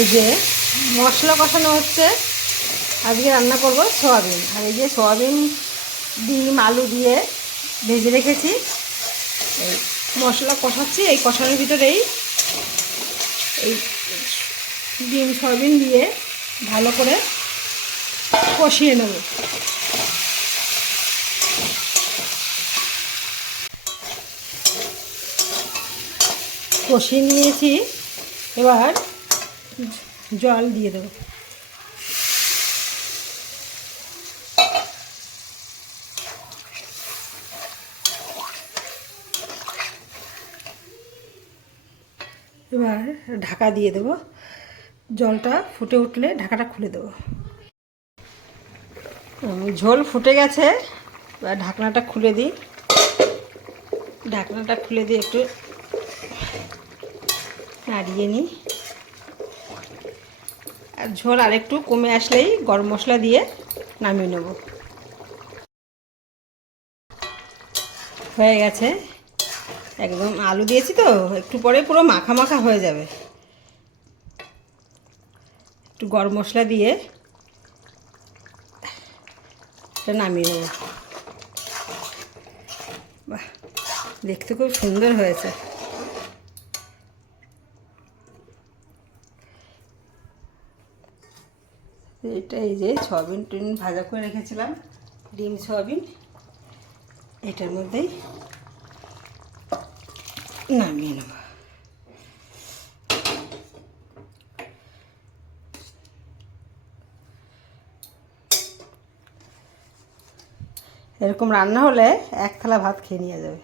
এই যে মশলা কষানো হচ্ছে, আজকে রান্না করব সয়াবিন। আর এই যে সয়াবিন ডিম আলু দিয়ে ভেজে রেখেছি, এই মশলা কষাচ্ছি। এই কষানোর ভিতরেই এই ডিম সয়াবিন দিয়ে ভালো করে কষিয়ে নেব। কষিয়ে নিয়েছি, এবার জল দিয়ে দেবো। এবার ঢাকা দিয়ে দেবো, জলটা ফুটে উঠলে ঢাকাটা খুলে দেবো। ঝোল ফুটে গেছে, এবার ঢাকনাটা খুলে দিই। ঢাকনাটা খুলে দিয়ে একটু নাড়িয়ে নিই। আর ঝোল আরেকটু কমে আসলেই গরম মশলা দিয়ে নামিয়ে নেব। হয়ে গেছে, একদম আলু দিয়েছি তো, একটু পরে পুরো মাখা মাখা হয়ে যাবে। একটু গরম মশলা দিয়ে এটা নামিয়ে নেব। বাহ, দেখতে খুব সুন্দর হয়েছে। এটা এই যে সয়াবিন টিন ভাজা করে রেখেছিলাম, ডিম সয়াবিন, এটার মধ্যেই নামিয়ে নেব। এরকম রান্না হলে এক থালা ভাত খেয়ে নিয়ে যাবে।